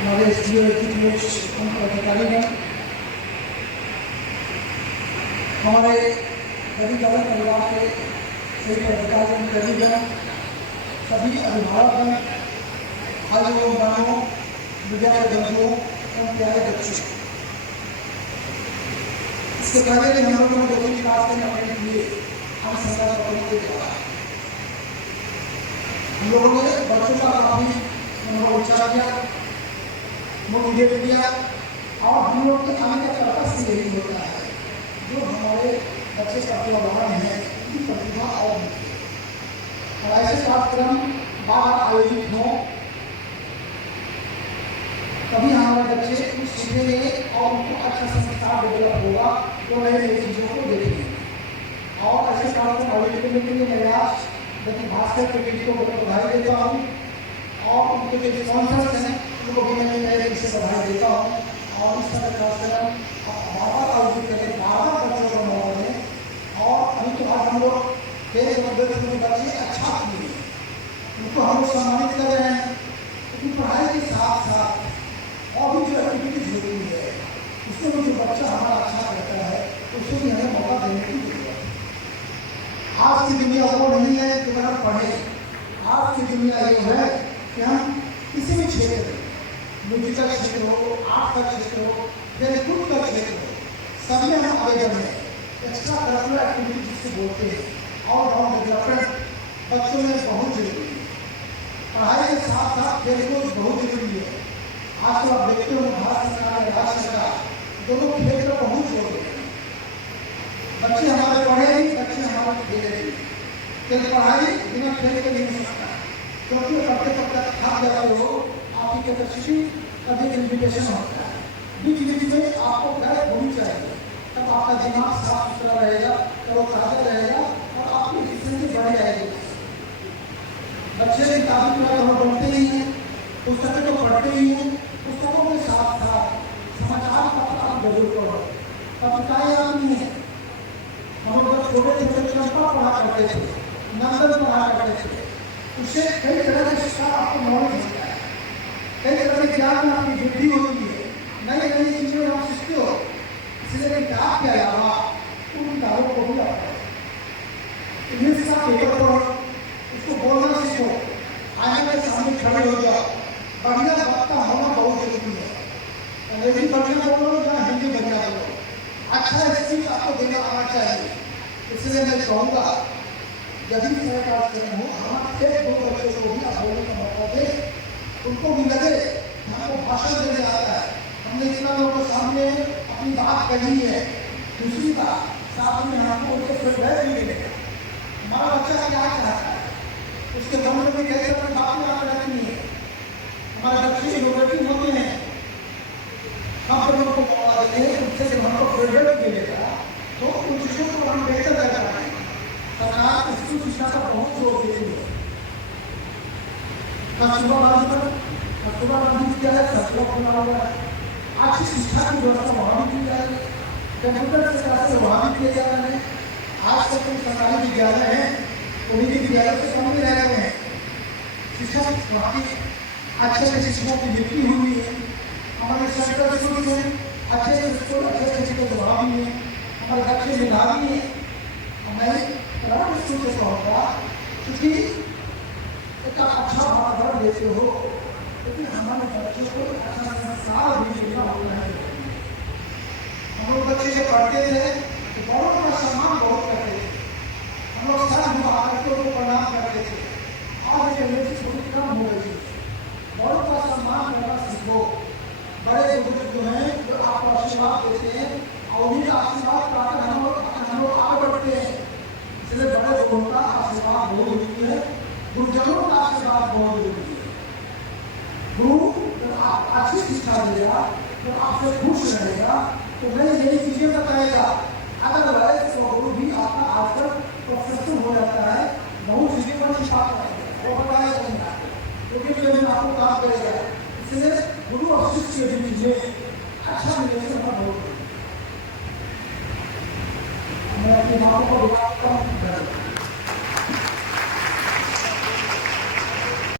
हमारे एसडीओ अधिकारीगण, हमारे अधिकारी परिवार के सभी अधिकारीगण, सभी अभिभावकगण, भाइयों बहनों, विद्यालय बंधुओं एवं प्यारे बच्चों, इससे पहले कि हम लोगों को 2 क्लास में अपने लिए हम संघर्ष करने के बाद हम लोगों ने बच्चों का काफी मनोउच्चार किया, मोटिवेट किया और हम लोग के आने का पर्पस यही होता है जो हमारे बच्चे का प्रतिभावान है उनकी प्रतिभा और ऐसे कार्यक्रम बार आयोजित हों तभी हमारे बच्चे कुछ सीखेंगे और उनको अच्छा संस्कार डेवलप होगा, तो नई नई चीज़ों को देखेंगे। और ऐसे कार्यक्रम आयोजित करने के लिए मैं आज लेकिन भास्कर कमेटी को बधाई देता हूँ और उनके जो स्पॉन्सर्स हैं उनको भी मैं नए से बधाई देता हूँ। और इस तरह का कार्यक्रम बार आयोजित करें, बार बच्चों को मौका दें। और अभी तो आज हम लोग खेल पद्धति में बच्चे अच्छा किए, उनको हम लोग सम्मानित कर रहे हैं, लेकिन पढ़ाई के साथ साथ और भी जो एक्टिविटीज होती है उसमें भी जो बच्चा हमारा अच्छा करता है उसको भी हमें मौका देने की जरूरत है। आज की दुनिया वो नहीं है कि हम पढ़ें, आज की दुनिया ये है कि हम किसी भी क्षेत्र में, म्यूजिकल क्षेत्र हो, आर्ट का क्षेत्र हो, खेल कूद का क्षेत्र हो, सब में हम आवेदन है। एक्स्ट्रा करिकुलर एक्टिविटी जिससे बोलते हैं और हम डेवलपमेंट बच्चों में बहुत जरूरी है। पढ़ाई के साथ साथ खेल कूद बहुत जरूरी है। आज तो आप देखते हो भारत सरकार और राज्य सरकार दोनों खेल पर बहुत जोर दे रहे हैं। बच्चे हमारे पढ़े नहीं, बच्चे हमारे खेले नहीं। खेल पढ़ाई बिना खेल के नहीं हो सकता, क्योंकि पढ़ते पढ़ते थक जाते हो, आपकी कैपेसिटी कभी लिमिटेशन होता है। बीच बीच में आपको घर होनी चाहिए, तब आपका दिमाग साफ सुथरा रहेगा, तरोताजा रहेगा और आपकी जिंदगी बढ़ जाएगी। बच्चे किताबी किताब पढ़ते ही हैं, पुस्तकें तो पढ़ते ही हैं, पुस्तकों के साथ साथ समाचार पत्र आप जरूर पढ़ो। पत्रिकाएं आती हैं, हम लोग छोटे छोटे चंपा पढ़ा करते थे, नंदन पढ़ा करते थे, उससे कई तरह के शिक्षा आपको नॉलेज होता है, कई तरह के ज्ञान आपकी वृद्धि होती है, नई नई चीजें आप सीखते हो। इसलिए किताब के अलावा उन किताबों को भी आप पढ़ो। इंग्लिश का पेपर पढ़ो, उसको बोलना सीखो, आईने के सामने खड़े हो जाओ, बढ़िया वक्ता होना बहुत जरूरी है। अंग्रेजी बढ़िया बोलो या हिंदी बढ़िया बोलो, अच्छा स्पीच आपको देना आना चाहिए। इसलिए मैं कहूँगा यदि सरकार से हो हमारे 1-2 बच्चों को भी आप बोलने का मौका दें, उनको भी लगे हमको भाषण देने आता है, हमने इतना लोगों के सामने अपनी बात कही है। दूसरी बात, साथ में हमको उनके फीडबैक भी मिलेगा, हमारा बच्चा क्या चाहता है, उसके मन में भी कैसे अपनी बातें याद रखनी है। हमारे बच्चे इनोवेटिव होते हैं, हम लोगों को मौका देते हैं, उनसे जब हमको फीडबैक मिलेगा तो उन चीज़ों को हम बेहतर कर पाएंगे। सरकार इसकी शिक्षा का बहुत जोर देती है। कस्तूरबा गांधी विद्यालय सचलो खुला हुआ है, अच्छी शिक्षा की व्यवस्था वहाँ भी की जा रही है, कंप्यूटर से क्लासेस वहाँ भी किए जा रहे हैं। आज तक सरकारी विद्यालय हैं, उन्हीं विद्यालय से कम में रह रहे हैं। शिक्षा वहाँ की अच्छे शिक्षकों की नियुक्ति हुई है। हमारे सेंट्रल स्कूल में अच्छे स्कूल अच्छे शिक्षक वहाँ भी हैं, हमारे बच्चे मेधावी हैं। मैं प्राइवेट स्कूल से कहूँगा क्योंकि एक अच्छा वातावरण देते हो, लेकिन हमारे बच्चों को अच्छा संस्कार भी देना होता है। हम लोग बच्चे जब पढ़ते थे तो बड़ों का सम्मान बहुत करते थे, हम लोग सर झुका करके उनको प्रणाम करते थे। आज जनरेशन थोड़ी कम हो गई है, बड़ों का सम्मान करना सीखो। बड़े बुजुर्ग जो हैं जो आपको आशीर्वाद देते हैं और उन्हीं का आशीर्वाद पाकर हम लोग आगे बढ़ते हैं। इसलिए बड़े लोगों का आशीर्वाद बहुत जरूरी है, गुरुजनों का आशीर्वाद बहुत जरूरी है। गुरु जब आप अच्छी शिक्षा देगा, जब आपसे खुश रहेगा तो नई नई चीजें बताएगा। अदरवाइज वो गुरु भी आपका आजकल प्रोफेशनल हो जाता है, बहुत चीजें पर शिक्षा वो बताया जाएगा।